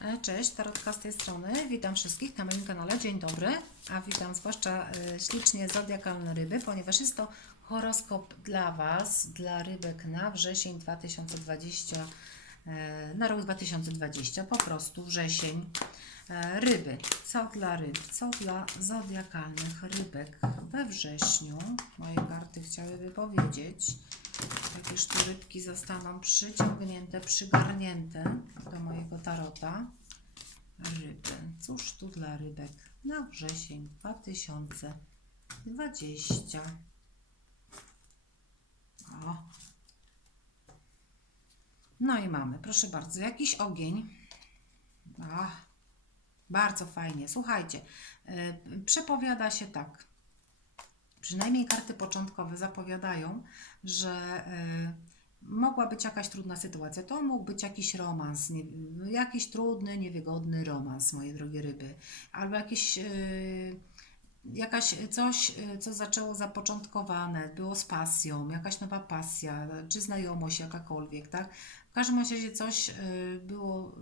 E, Cześć, Tarotka z tej strony. Witam wszystkich na moim kanale. Dzień dobry. A witam zwłaszcza e, ślicznie zodiakalne ryby, ponieważ jest to horoskop dla Was, dla rybek na wrzesień 2020, e, na rok 2020, po prostu wrzesień. Ryby. Co dla ryb? Co dla zodiakalnych rybek we wrześniu? Moje karty chciałyby powiedzieć. Jakież tu rybki zostaną przyciągnięte, przygarnięte do mojego tarota. Ryby. Cóż tu dla rybek na wrzesień 2020? O. No i mamy, proszę bardzo, jakiś ogień. Ach, bardzo fajnie. Słuchajcie, yy, przepowiada się tak. Przynajmniej karty początkowe zapowiadają, że e, mogła być jakaś trudna sytuacja. To mógł być jakiś romans, nie, jakiś trudny, niewygodny romans, moje drogie ryby, albo jakieś. e, Jakaś coś, e, co zaczęło zapoczątkowane, było z pasją, jakaś nowa pasja, czy znajomość jakakolwiek, tak? W każdym razie coś było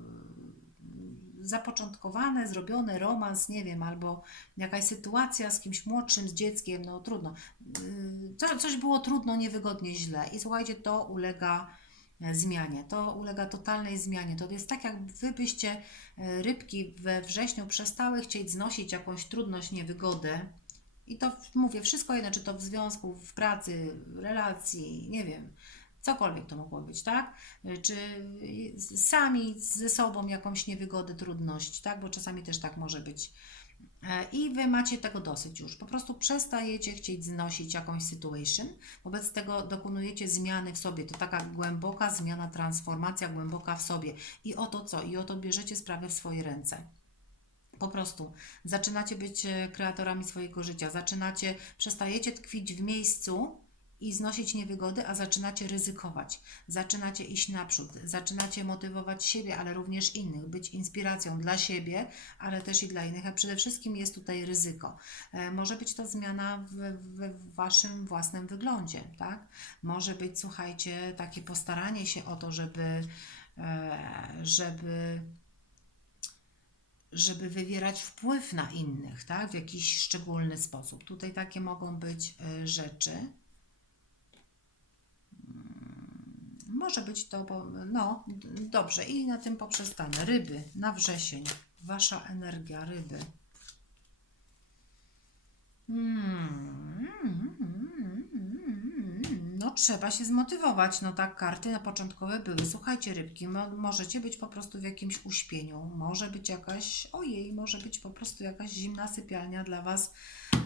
zapoczątkowane, zrobione, romans, nie wiem, albo jakaś sytuacja z kimś młodszym, z dzieckiem, no trudno. Yy, Co, coś było trudno, niewygodnie, źle. I słuchajcie, to ulega e, zmianie, to ulega totalnej zmianie. To jest tak, jak wy byście e, rybki we wrześniu przestały chcieć znosić jakąś trudność, niewygodę. I to mówię, wszystko jedno, czy to w związku, w pracy, relacji, nie wiem, cokolwiek to mogło być, tak? Czy sami ze sobą jakąś niewygodę, trudność, tak? Bo czasami też tak może być. E, I wy macie tego dosyć już. Po prostu przestajecie chcieć znosić jakąś situation. Wobec tego dokonujecie zmiany w sobie. To taka głęboka zmiana, transformacja głęboka w sobie. I o to co? I o to bierzecie sprawę w swoje ręce. Po prostu zaczynacie być e, kreatorami swojego życia, zaczynacie, przestajecie tkwić w miejscu i znosić niewygody, a zaczynacie ryzykować, zaczynacie iść naprzód, zaczynacie motywować siebie, ale również innych, być inspiracją dla siebie, ale też i dla innych, a przede wszystkim jest tutaj ryzyko. E, Może być to zmiana w, w, waszym własnym wyglądzie, tak? Może być, słuchajcie, takie postaranie się o to, żeby, e, żeby żeby wywierać wpływ na innych, tak? W jakiś szczególny sposób. Tutaj takie mogą być y, rzeczy. Mm, Może być to, bo- no dobrze, i na tym poprzestanę. Ryby na wrzesień. Wasza energia, ryby. No trzeba się zmotywować. No tak, karty na początkowe były. Słuchajcie, rybki, mo możecie być po prostu w jakimś uśpieniu. Może być jakaś, ojej, może być po prostu jakaś zimna sypialnia dla Was.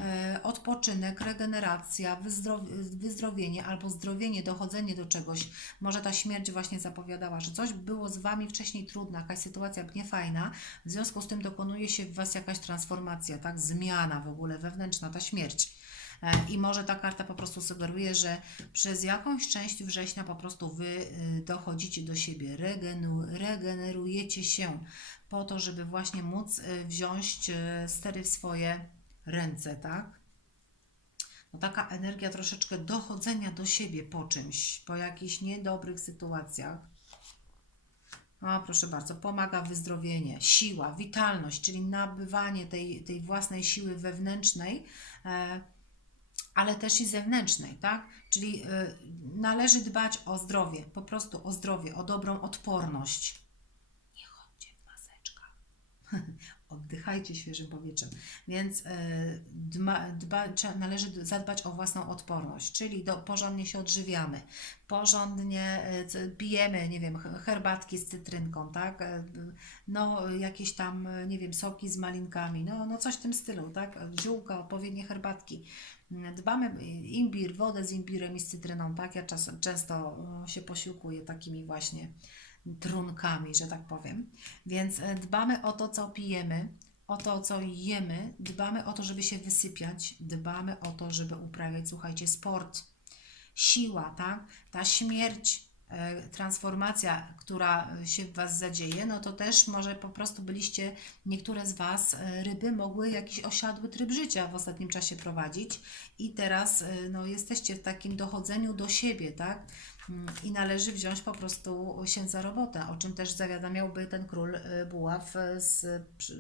E, odpoczynek, regeneracja, wyzdrow wyzdrowienie albo zdrowienie, dochodzenie do czegoś. Może ta śmierć właśnie zapowiadała, że coś było z Wami wcześniej trudne, jakaś sytuacja niefajna. W związku z tym dokonuje się w Was jakaś transformacja, tak? Zmiana w ogóle wewnętrzna, ta śmierć. E, I może ta karta po prostu sugeruje, że przez jakąś część września po prostu wy y, dochodzicie do siebie, regenerujecie się po to, żeby właśnie móc y, wziąć y, stery w swoje ręce, tak? No taka energia troszeczkę dochodzenia do siebie po czymś, po jakichś niedobrych sytuacjach. O, proszę bardzo, pomaga wyzdrowienie, siła, witalność, czyli nabywanie tej, tej własnej siły wewnętrznej, e, ale też i zewnętrznej, tak? Czyli y, należy dbać o zdrowie, po prostu o zdrowie, o dobrą odporność. Nie chodźcie w maseczkach. Oddychajcie świeżym powietrzem. Więc y, dba, trze- należy zadbać o własną odporność, czyli do, porządnie się odżywiamy, porządnie y, pijemy, nie wiem, he- herbatki z cytrynką, tak? No, jakieś tam, nie wiem, soki z malinkami, no, no coś w tym stylu, tak? Ziółka, odpowiednie herbatki. Dbamy imbir, wodę z imbirem i z cytryną, tak? Ja czas, często e, się posiłkuję takimi właśnie trunkami, że tak powiem. Więc e, dbamy o to, co pijemy, o to, co jemy, dbamy o to, żeby się wysypiać, dbamy o to, żeby uprawiać, słuchajcie, sport, siła, tak? Ta śmierć, transformacja, która e, się w Was zadzieje, no to też może po prostu byliście, niektóre z Was, e, ryby, mogły jakiś osiadły tryb życia w ostatnim czasie prowadzić i teraz e, no, jesteście w takim dochodzeniu do siebie, tak? Mm, I należy wziąć po prostu się za robotę, o czym też zawiadamiałby ten król buław z,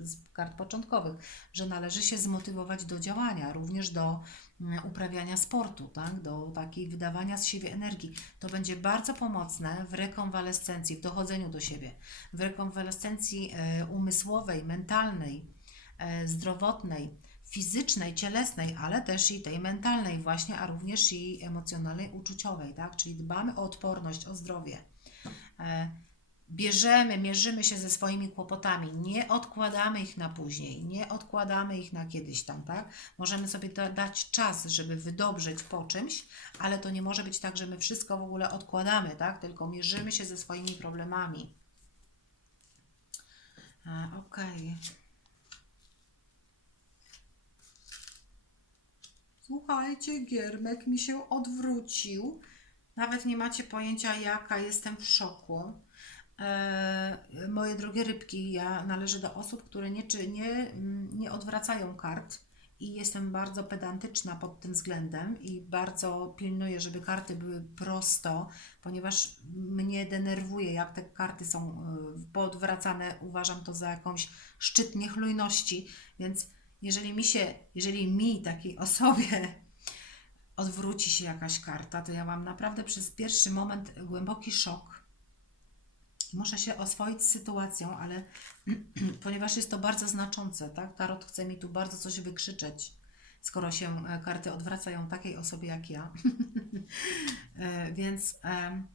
z kart początkowych, że należy się zmotywować do działania, również do uprawiania sportu, tak? do takiej wydawania z siebie energii. To będzie bardzo pomocne w rekonwalescencji, w dochodzeniu do siebie, w rekonwalescencji e, umysłowej, mentalnej, e, zdrowotnej, fizycznej, cielesnej, ale też i tej mentalnej właśnie, a również i emocjonalnej, uczuciowej, tak? Czyli dbamy o odporność, o zdrowie. Bierzemy, mierzymy się ze swoimi kłopotami, nie odkładamy ich na później, nie odkładamy ich na kiedyś tam, tak? Możemy sobie da, dać czas, żeby wydobrzeć po czymś, ale to nie może być tak, że my wszystko w ogóle odkładamy, tak? Tylko mierzymy się ze swoimi problemami. Okej. Słuchajcie, giermek mi się odwrócił. Nawet nie macie pojęcia, jaka jestem w szoku. E, moje drogie rybki, ja należę do osób, które nie, czy, nie, mm, nie odwracają kart i jestem bardzo pedantyczna pod tym względem i bardzo pilnuję, żeby karty były prosto, ponieważ mnie denerwuje, jak te karty są y, podwracane. Uważam to za jakąś szczyt niechlujności, więc jeżeli mi się, jeżeli mi, takiej osobie, odwróci się jakaś karta, to ja mam naprawdę przez pierwszy moment głęboki szok. Muszę się oswoić z sytuacją, ale ponieważ jest to bardzo znaczące, tak? Tarot chce mi tu bardzo coś wykrzyczeć, skoro się e, karty odwracają takiej osobie jak ja. E, Więc em,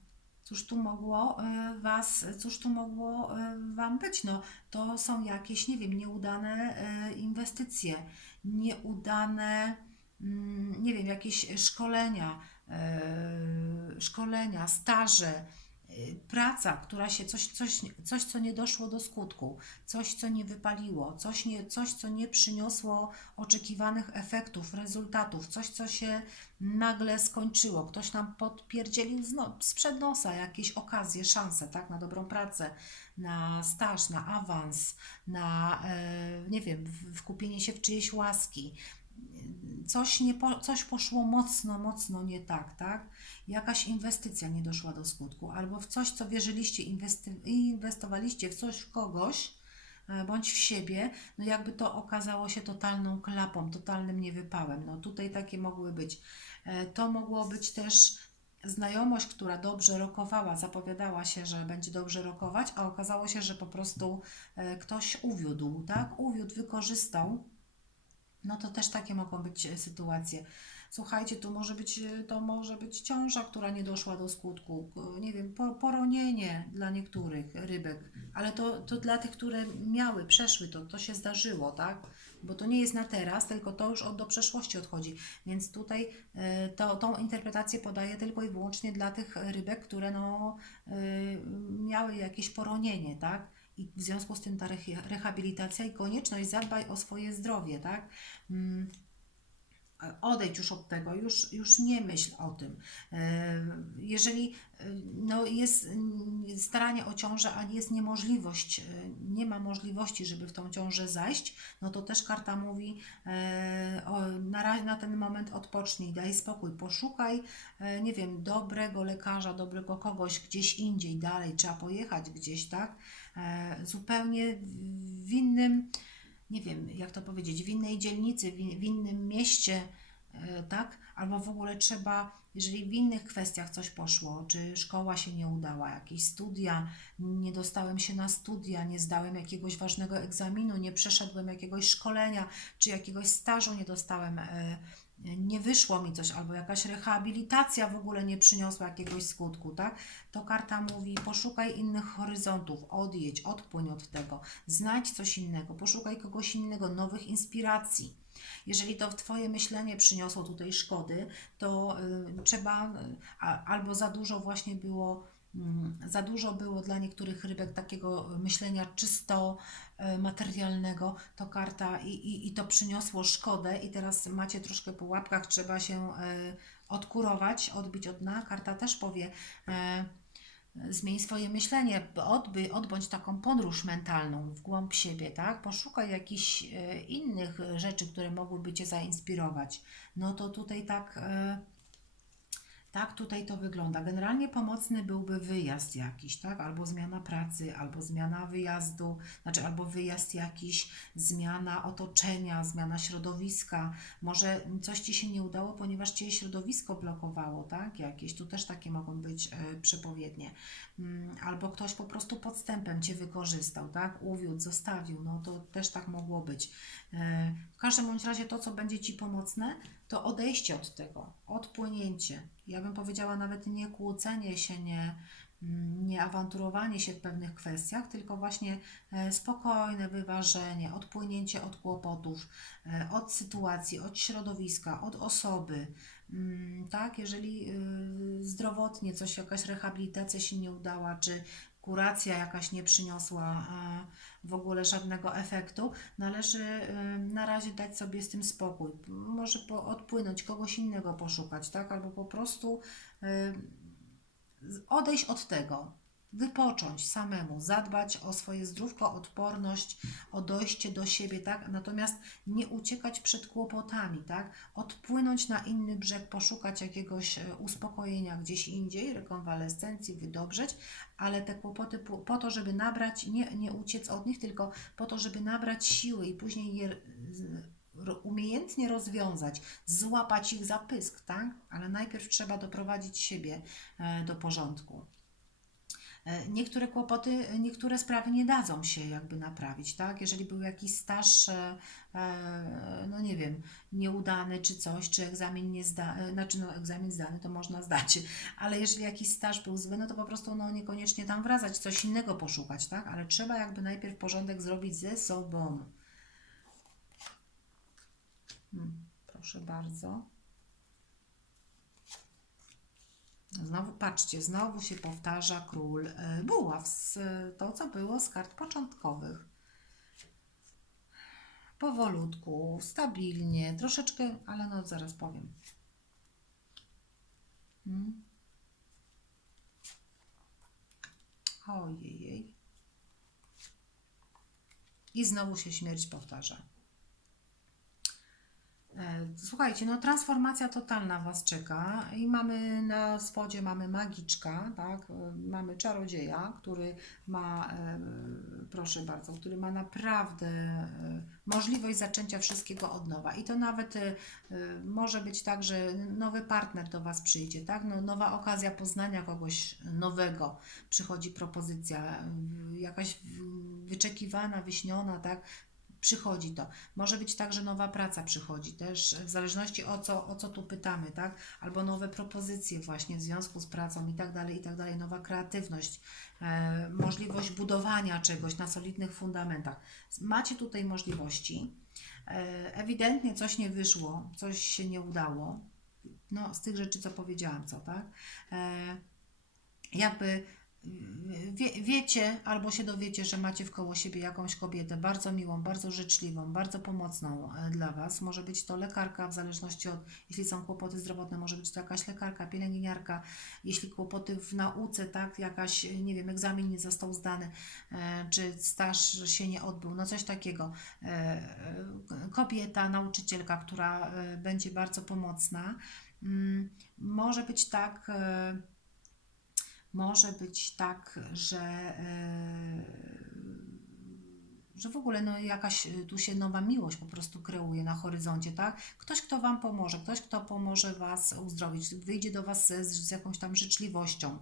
cóż tu mogło e, was, cóż tu mogło e, wam być? No, to są jakieś, nie wiem, nieudane e, inwestycje, nieudane, mm, nie wiem, jakieś szkolenia, e, szkolenia, staże, praca, która się, coś, coś, coś, co nie doszło do skutku, coś, co nie wypaliło, coś, nie, coś, co nie przyniosło oczekiwanych efektów, rezultatów, coś, co się nagle skończyło, ktoś nam podpierdzielił no, sprzed nosa jakieś okazje, szanse, tak, na dobrą pracę, na staż, na awans, na, e, nie wiem, wkupienie się w czyjeś łaski, coś, nie po, coś poszło mocno, mocno nie tak, tak? Jakaś inwestycja nie doszła do skutku, albo w coś, co wierzyliście, inwestowaliście w coś, w kogoś, e, bądź w siebie, no jakby to okazało się totalną klapą, totalnym niewypałem. No tutaj takie mogły być. E, To mogło być też znajomość, która dobrze rokowała, zapowiadała się, że będzie dobrze rokować, a okazało się, że po prostu e, ktoś uwiódł, tak? Uwiódł, wykorzystał. No to też takie mogą być e, sytuacje. Słuchajcie, tu może być, e, to może być ciąża, która nie doszła do skutku, nie wiem, po- poronienie dla niektórych rybek, ale to, to dla tych, które miały, przeszły to, to się zdarzyło, tak? Bo to nie jest na teraz, tylko to już od, do przeszłości odchodzi. Więc tutaj e, to, tą interpretację podaję tylko i wyłącznie dla tych rybek, które no, miały jakieś poronienie, tak? I w związku z tym ta rehabilitacja i konieczność zadbaj o swoje zdrowie, tak? Mm, Odejdź już od tego, już, już nie myśl o tym. E, Jeżeli e, no, jest mm, staranie o ciążę, a jest niemożliwość, e, nie ma możliwości, żeby w tą ciążę zajść, no to też karta mówi na, na ten moment odpocznij, daj spokój, poszukaj, nie wiem, dobrego lekarza, dobrego kogoś gdzieś indziej, dalej, trzeba pojechać gdzieś, tak? E, Zupełnie w- innym nie wiem, jak to powiedzieć, w innej dzielnicy, w innym mieście, e, tak? Albo w ogóle trzeba, jeżeli w innych kwestiach coś poszło, czy szkoła się nie udała, jakieś studia, nie dostałem się na studia, nie zdałem jakiegoś ważnego egzaminu, nie przeszedłem jakiegoś szkolenia, czy jakiegoś stażu nie dostałem, e, nie wyszło mi coś, albo jakaś rehabilitacja w ogóle nie przyniosła jakiegoś skutku, tak? To karta mówi, poszukaj innych horyzontów, odjedź, odpłyń od tego, znajdź coś innego, poszukaj kogoś innego, nowych inspiracji. Jeżeli to Twoje myślenie przyniosło tutaj szkody, to y, trzeba, y, albo za dużo właśnie było, za dużo było dla niektórych rybek takiego myślenia czysto y, materialnego, to karta i, i, i to przyniosło szkodę i teraz macie troszkę po łapkach, trzeba się y, odkurować, odbić od dna. Karta też powie, y, zmień swoje myślenie, odby, odbądź taką podróż mentalną w głąb siebie, tak? Poszukaj jakichś e, innych rzeczy, które mogłyby Cię zainspirować. No to tutaj tak, e, Tak tutaj to wygląda. Generalnie pomocny byłby wyjazd jakiś, tak? Albo zmiana pracy, albo zmiana wyjazdu, znaczy albo wyjazd jakiś, zmiana otoczenia, zmiana środowiska. Może coś Ci się nie udało, ponieważ Cię środowisko blokowało, tak? Jakieś, tu też takie mogą być e, przepowiednie. Mm, Albo ktoś po prostu podstępem Cię wykorzystał, tak? Uwiódł, zostawił, no to też tak mogło być. E, W każdym bądź razie to, co będzie Ci pomocne, to odejście od tego, odpłynięcie. Ja bym powiedziała nawet nie kłócenie się, nie, mm, nie awanturowanie się w pewnych kwestiach, tylko właśnie e, spokojne wyważenie, odpłynięcie od kłopotów, e, od sytuacji, od środowiska, od osoby. Mm, Tak, jeżeli y, zdrowotnie coś, jakaś rehabilitacja się nie udała, czy kuracja jakaś nie przyniosła e, w ogóle żadnego efektu, należy y, na razie dać sobie z tym spokój. Może odpłynąć, kogoś innego poszukać, tak? Albo po prostu z- odejść od tego, wypocząć samemu, zadbać o swoje zdrówko, odporność, o dojście do siebie, tak? Natomiast nie uciekać przed kłopotami, tak? Odpłynąć na inny brzeg, poszukać jakiegoś e, uspokojenia gdzieś indziej, rekonwalescencji, wydobrzeć, ale te kłopoty po, to, żeby nabrać, nie, nie uciec od nich, tylko po to, żeby nabrać siły i później je umiejętnie rozwiązać, złapać ich za pysk, tak? Ale najpierw trzeba doprowadzić siebie e, do porządku. E, Niektóre kłopoty, niektóre sprawy nie dadzą się jakby naprawić, tak? Jeżeli był jakiś staż, e, e, no nie wiem, nieudany czy coś, czy egzamin nie zdany, znaczy no egzamin zdany to można zdać, ale jeżeli jakiś staż był zły, no to po prostu no niekoniecznie tam wracać, coś innego poszukać, tak? Ale trzeba jakby najpierw porządek zrobić ze sobą. Hmm, proszę bardzo. Znowu, patrzcie, znowu się powtarza król e, buław, z, to co było z kart początkowych. Powolutku, stabilnie, troszeczkę, ale no zaraz powiem. Hmm. Ojej. I znowu się śmierć powtarza. E, Słuchajcie, no transformacja totalna Was czeka i mamy na spodzie mamy magiczka, tak? E, Mamy czarodzieja, który ma, e, proszę bardzo, który ma naprawdę możliwość zaczęcia wszystkiego od nowa. I to nawet może być tak, że nowy partner do Was przyjdzie, tak? No, nowa okazja poznania kogoś nowego. Przychodzi propozycja, jakaś wyczekiwana, wyśniona, tak? Przychodzi to. Może być tak, że nowa praca przychodzi też, w zależności o co, o co tu pytamy, tak? Albo nowe propozycje właśnie w związku z pracą i tak dalej, i tak dalej, nowa kreatywność, e, możliwość budowania czegoś na solidnych fundamentach. Macie tutaj możliwości. E, ewidentnie coś nie wyszło, coś się nie udało. No, z tych rzeczy, co powiedziałam, co, tak? E, jakby wie, wiecie albo się dowiecie, że macie wkoło siebie jakąś kobietę bardzo miłą, bardzo życzliwą, bardzo pomocną e, dla Was. Może być to lekarka, w zależności od, jeśli są kłopoty zdrowotne, może być to jakaś lekarka, pielęgniarka, jeśli kłopoty w nauce, tak, jakaś, nie wiem, egzamin nie został zdany, e, czy staż się nie odbył, no coś takiego. E, kobieta, nauczycielka, która będzie bardzo pomocna. Mm, Może być tak. Może być tak, że, e, że w ogóle no, jakaś e, tu się nowa miłość po prostu kreuje na horyzoncie, tak? Ktoś, kto Wam pomoże, ktoś, kto pomoże Was uzdrowić, wyjdzie do Was z, z jakąś tam życzliwością.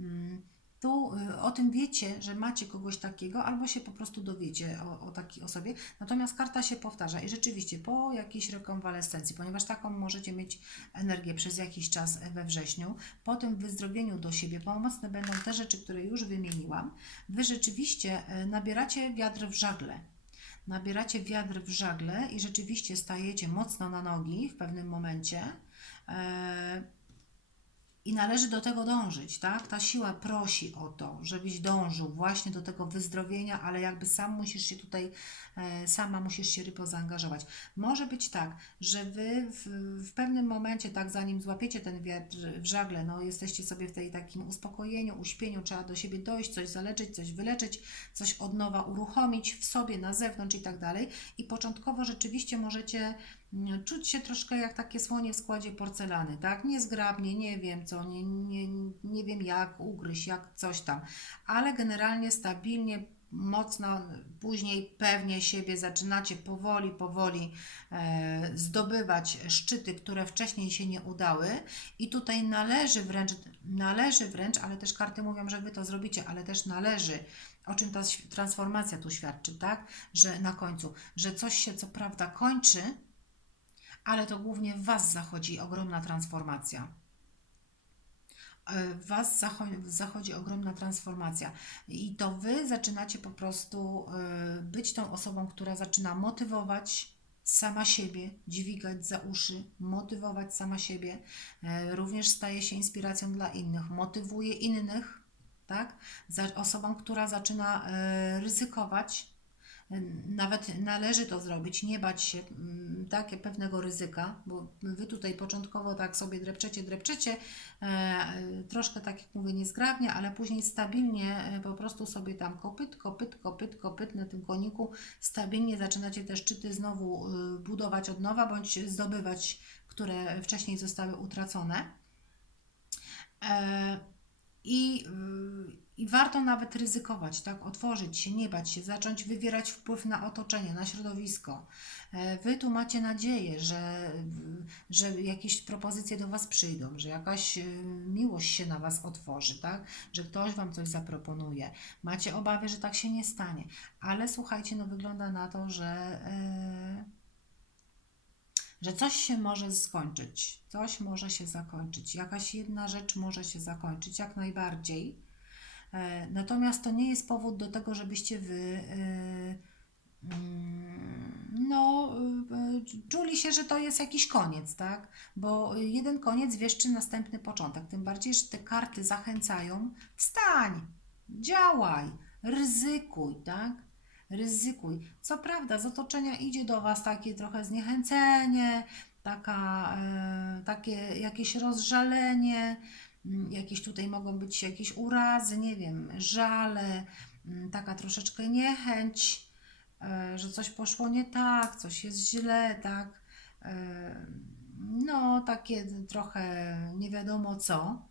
Mm, Tu y, o tym wiecie, że macie kogoś takiego, albo się po prostu dowiecie o, o takiej osobie. Natomiast karta się powtarza i rzeczywiście po jakiejś rekonwalescencji, ponieważ taką możecie mieć energię przez jakiś czas we wrześniu, po tym wyzdrowieniu do siebie pomocne będą te rzeczy, które już wymieniłam. Wy rzeczywiście e, nabieracie wiatr w żagle. Nabieracie wiatr w żagle i rzeczywiście stajecie mocno na nogi w pewnym momencie. I należy do tego dążyć, tak? Ta siła prosi o to, żebyś dążył właśnie do tego wyzdrowienia, ale jakby sam musisz się tutaj, e, sama musisz się rypo zaangażować. Może być tak, że wy w, w pewnym momencie, tak, zanim złapiecie ten wiatr w żagle, no jesteście sobie w tej takim uspokojeniu, uśpieniu, trzeba do siebie dojść, coś zaleczyć, coś wyleczyć, coś od nowa uruchomić w sobie, na zewnątrz i tak dalej. I początkowo rzeczywiście możecie czuć się troszkę jak takie słonie w składzie porcelany, tak? Niezgrabnie, nie wiem, co, nie, nie, nie wiem jak ugryźć, jak coś tam, ale generalnie stabilnie, mocno, później pewnie siebie zaczynacie powoli, powoli e, zdobywać szczyty, które wcześniej się nie udały i tutaj należy wręcz, należy wręcz, ale też karty mówią, że Wy to zrobicie, ale też należy, o czym ta transformacja tu świadczy, tak? Że na końcu, że coś się co prawda kończy, ale to głównie w Was zachodzi ogromna transformacja. E, W Was zachodzi, ogromna transformacja i to Wy zaczynacie po prostu e, być tą osobą, która zaczyna motywować sama siebie, dźwigać za uszy, motywować sama siebie, e, również staje się inspiracją dla innych, motywuje innych, tak? Osobą, która zaczyna ryzykować, nawet należy to zrobić, nie bać się mm, takie pewnego ryzyka, bo wy tutaj początkowo tak sobie drepczecie, drepczecie, e, troszkę tak jak mówię niezgrabnie, ale później stabilnie e, po prostu sobie tam kopyt, kopyt, kopyt, kopyt na tym koniku, stabilnie zaczynacie te szczyty znowu y, budować od nowa, bądź zdobywać, które wcześniej zostały utracone. E, I, y, I warto nawet ryzykować, tak? Otworzyć się, nie bać się, zacząć wywierać wpływ na otoczenie, na środowisko. E, Wy tu macie nadzieję, że, że jakieś propozycje do Was przyjdą, że jakaś y, miłość się na Was otworzy, tak? Że ktoś Wam coś zaproponuje. Macie obawy, że tak się nie stanie, ale słuchajcie, no wygląda na to, że. e, że coś się może skończyć, coś może się zakończyć, jakaś jedna rzecz może się zakończyć, jak najbardziej. E, Natomiast to nie jest powód do tego, żebyście wy e, mm, no, e, czuli się, że to jest jakiś koniec, tak? Bo jeden koniec wieszczy następny początek. Tym bardziej, że te karty zachęcają. Wstań, działaj, ryzykuj, tak? Ryzykuj. Co prawda, z otoczenia idzie do Was takie trochę zniechęcenie, taka, takie jakieś rozżalenie, jakieś tutaj mogą być jakieś urazy, nie wiem, żale, mm, taka troszeczkę niechęć, e, że coś poszło nie tak, coś jest źle, tak. E, no, takie trochę nie wiadomo co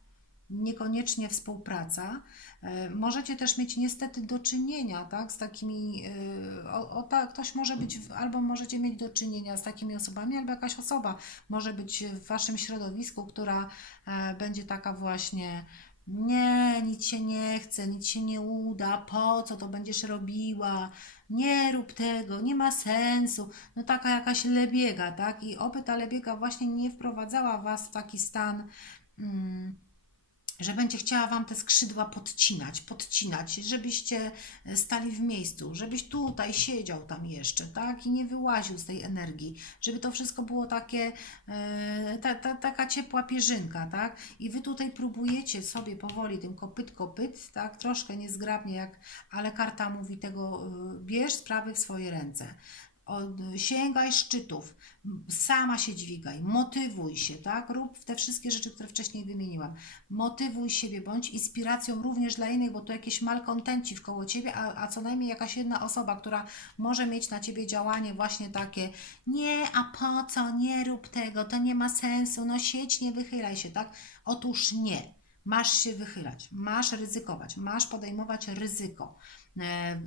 niekoniecznie współpraca. E, Możecie też mieć niestety do czynienia, tak, z takimi, e, o, o ktoś może być, albo możecie mieć do czynienia z takimi osobami, albo jakaś osoba może być w Waszym środowisku, która e, będzie taka właśnie, nie, nic się nie chce, nic się nie uda, po co to będziesz robiła, nie rób tego, nie ma sensu, no taka jakaś lebiega, tak, i oby ta lebiega właśnie nie wprowadzała Was w taki stan, mm, że będzie chciała Wam te skrzydła podcinać, podcinać, żebyście e, stali w miejscu, żebyś tutaj siedział tam jeszcze, tak, i nie wyłaził z tej energii, żeby to wszystko było takie, e, ta, ta, taka ciepła pierzynka, tak, i Wy tutaj próbujecie sobie powoli tym kopyt, kopyt, tak, troszkę niezgrabnie, jak, ale karta mówi tego, e, bierz sprawy w swoje ręce. Sięgaj szczytów, sama się dźwigaj, motywuj się, tak? Rób te wszystkie rzeczy, które wcześniej wymieniłam. Motywuj siebie, bądź inspiracją również dla innych, bo to jakieś malkontenci wkoło ciebie, a, a co najmniej jakaś jedna osoba, która może mieć na ciebie działanie właśnie takie, nie, a po co, nie rób tego, to nie ma sensu, no sieć, nie wychylaj się, tak? Otóż nie. Masz się wychylać, masz ryzykować, masz podejmować ryzyko. E,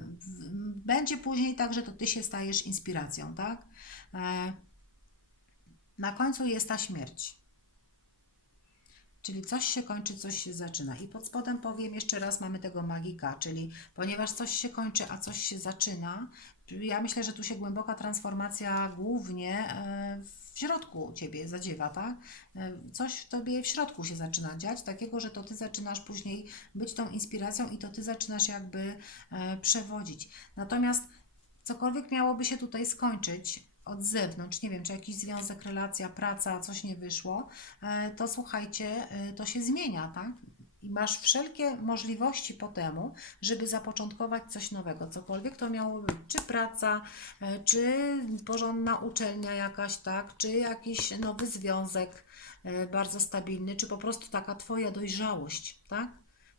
Będzie później tak, że to ty się stajesz inspiracją, tak? E, Na końcu jest ta śmierć. Czyli coś się kończy, coś się zaczyna. I pod spodem powiem jeszcze raz, mamy tego magika, czyli ponieważ coś się kończy, a coś się zaczyna, ja myślę, że tu się głęboka transformacja głównie e, w środku Ciebie zadziewa, tak? E, Coś w Tobie w środku się zaczyna dziać, takiego, że to Ty zaczynasz później być tą inspiracją i to Ty zaczynasz jakby e, przewodzić. Natomiast cokolwiek miałoby się tutaj skończyć od zewnątrz, nie wiem, czy jakiś związek, relacja, praca, coś nie wyszło, to słuchajcie, to się zmienia, tak? I masz wszelkie możliwości po temu, żeby zapoczątkować coś nowego, cokolwiek to miało być, czy praca, e, czy porządna uczelnia jakaś, tak, czy jakiś nowy związek e, bardzo stabilny, czy po prostu taka Twoja dojrzałość, tak?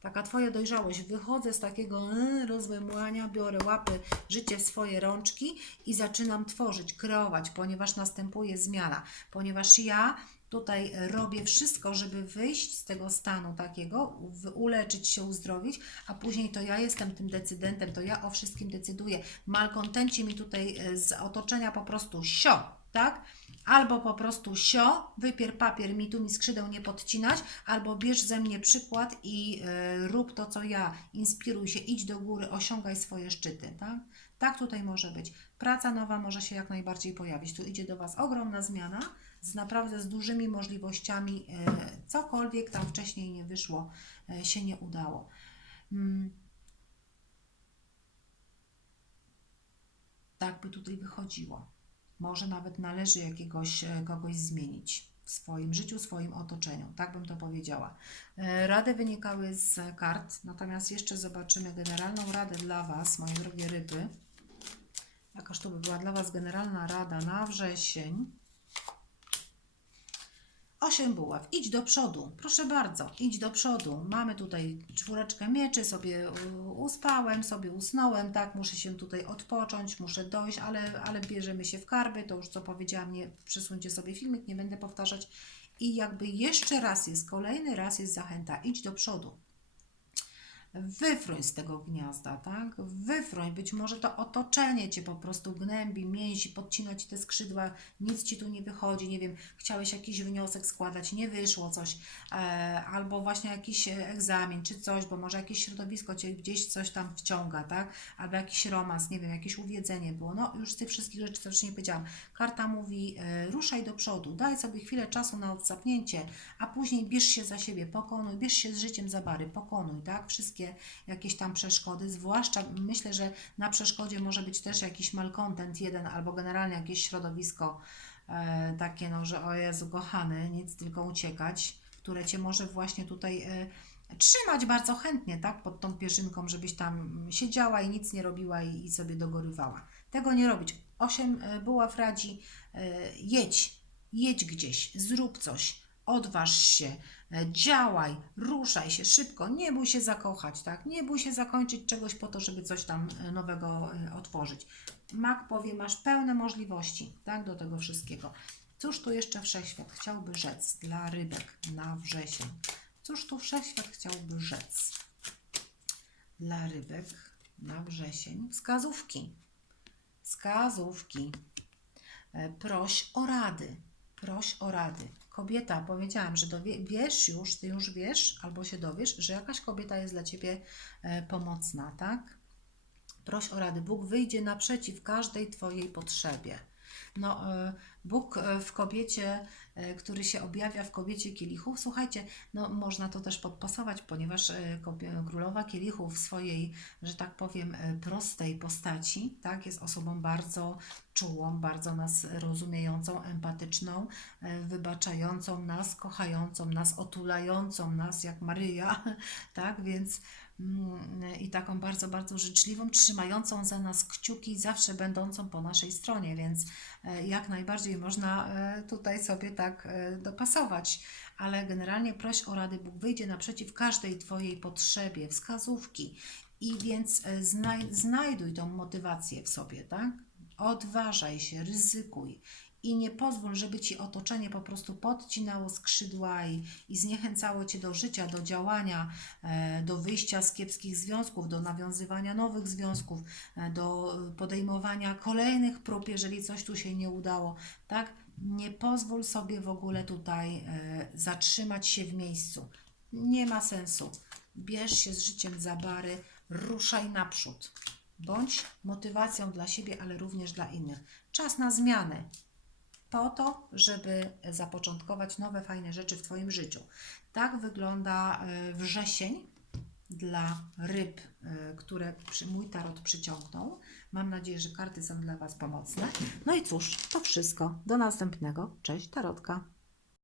Taka Twoja dojrzałość. Wychodzę z takiego y, rozwymłania, biorę łapy, życie w swoje rączki i zaczynam tworzyć, kreować, ponieważ następuje zmiana. Ponieważ ja Tutaj robię wszystko, żeby wyjść z tego stanu takiego, uleczyć się, uzdrowić, a później to ja jestem tym decydentem, to ja o wszystkim decyduję. Malkontenci mi tutaj e, z otoczenia po prostu sio, tak? Albo po prostu sio, wypier papier, mi tu mi skrzydeł nie podcinać, albo bierz ze mnie przykład i e, rób to, co ja. Inspiruj się, idź do góry, osiągaj swoje szczyty, tak? Tak tutaj może być. Praca nowa może się jak najbardziej pojawić. Tu idzie do Was ogromna zmiana z naprawdę z dużymi możliwościami. e, Cokolwiek tam wcześniej nie wyszło, e, się nie udało. Mm. Tak by tutaj wychodziło. Może nawet należy jakiegoś e, kogoś zmienić w swoim życiu, swoim otoczeniu. Tak bym to powiedziała. Rady wynikały z kart, natomiast jeszcze zobaczymy generalną radę dla Was, moje drogie ryby. Jakaż to by była dla Was generalna rada na wrzesień. Osiem buław. Idź do przodu. Proszę bardzo, idź do przodu. Mamy tutaj czwóreczkę mieczy, sobie uspałem, sobie usnąłem, tak, muszę się tutaj odpocząć, muszę dojść, ale, ale bierzemy się w karby, to już co powiedziałam, nie przesuńcie sobie filmik, nie będę powtarzać. I jakby jeszcze raz jest, kolejny raz jest zachęta, idź do przodu. Wyfruń z tego gniazda, tak? Wyfruń. Być może to otoczenie cię po prostu gnębi, mięsi, podcina ci te skrzydła, nic ci tu nie wychodzi, nie wiem, chciałeś jakiś wniosek składać, nie wyszło coś, e, albo właśnie jakiś egzamin czy coś, bo może jakieś środowisko cię gdzieś coś tam wciąga, tak? Albo jakiś romans, nie wiem, jakieś uwiedzenie było. No, już z tych wszystkich rzeczy, co wcześniej powiedziałam. Karta mówi, e, ruszaj do przodu, daj sobie chwilę czasu na odsapnięcie, a później bierz się za siebie, pokonuj, bierz się z życiem za bary, pokonuj, tak? Wszystkie jakieś tam przeszkody, zwłaszcza myślę, że na przeszkodzie może być też jakiś malcontent jeden, albo generalnie jakieś środowisko e, takie, no, że o Jezu, kochany, nic tylko uciekać, które Cię może właśnie tutaj e, trzymać bardzo chętnie, tak? Pod tą pierzynką, żebyś tam siedziała i nic nie robiła i, i sobie dogorywała. Tego nie robić. Osiem e, buław radzi, e, jedź, jedź gdzieś, zrób coś, odważ się, e, działaj, ruszaj się szybko, nie bój się zakochać, tak? Nie bój się zakończyć czegoś po to, żeby coś tam e, nowego e, otworzyć. Mak powie, masz pełne możliwości, tak? Do tego wszystkiego. Cóż tu jeszcze Wszechświat chciałby rzec dla rybek na wrzesień? Cóż tu Wszechświat chciałby rzec dla rybek na wrzesień? Wskazówki. Wskazówki. Proś o rady. Proś o rady. Kobieta, powiedziałam, że dowie, wiesz już, ty już wiesz, albo się dowiesz, że jakaś kobieta jest dla ciebie e, pomocna, tak? Proś o rady. Bóg wyjdzie naprzeciw każdej Twojej potrzebie. No, e, Bóg e, w kobiecie, e, który się objawia w kobiecie kielichów, słuchajcie, no można to też podpasować, ponieważ królowa kielichów w swojej, że tak powiem, prostej postaci, tak, jest osobą bardzo czułą, bardzo nas rozumiejącą, empatyczną, wybaczającą nas, kochającą nas, otulającą nas, jak Maryja, tak, więc i taką bardzo, bardzo życzliwą, trzymającą za nas kciuki, zawsze będącą po naszej stronie, więc e, jak najbardziej można e, tutaj sobie tak e, dopasować. Ale generalnie proś o rady, Bóg wyjdzie naprzeciw każdej Twojej potrzebie, wskazówki. I więc znaj znajduj tą motywację w sobie, tak? Odważaj się, ryzykuj. I nie pozwól, żeby ci otoczenie po prostu podcinało skrzydła i, i zniechęcało cię do życia, do działania, e, do wyjścia z kiepskich związków, do nawiązywania nowych związków, e, do podejmowania kolejnych prób, jeżeli coś tu się nie udało. Tak? Nie pozwól sobie w ogóle tutaj e, zatrzymać się w miejscu. Nie ma sensu. Bierz się z życiem za bary, ruszaj naprzód. Bądź motywacją dla siebie, ale również dla innych. Czas na zmiany po to, żeby zapoczątkować nowe, fajne rzeczy w Twoim życiu. Tak wygląda e, wrzesień dla ryb, e, które mój tarot przyciągnął. Mam nadzieję, że karty są dla Was pomocne. No i cóż, to wszystko. Do następnego. Cześć, tarotka.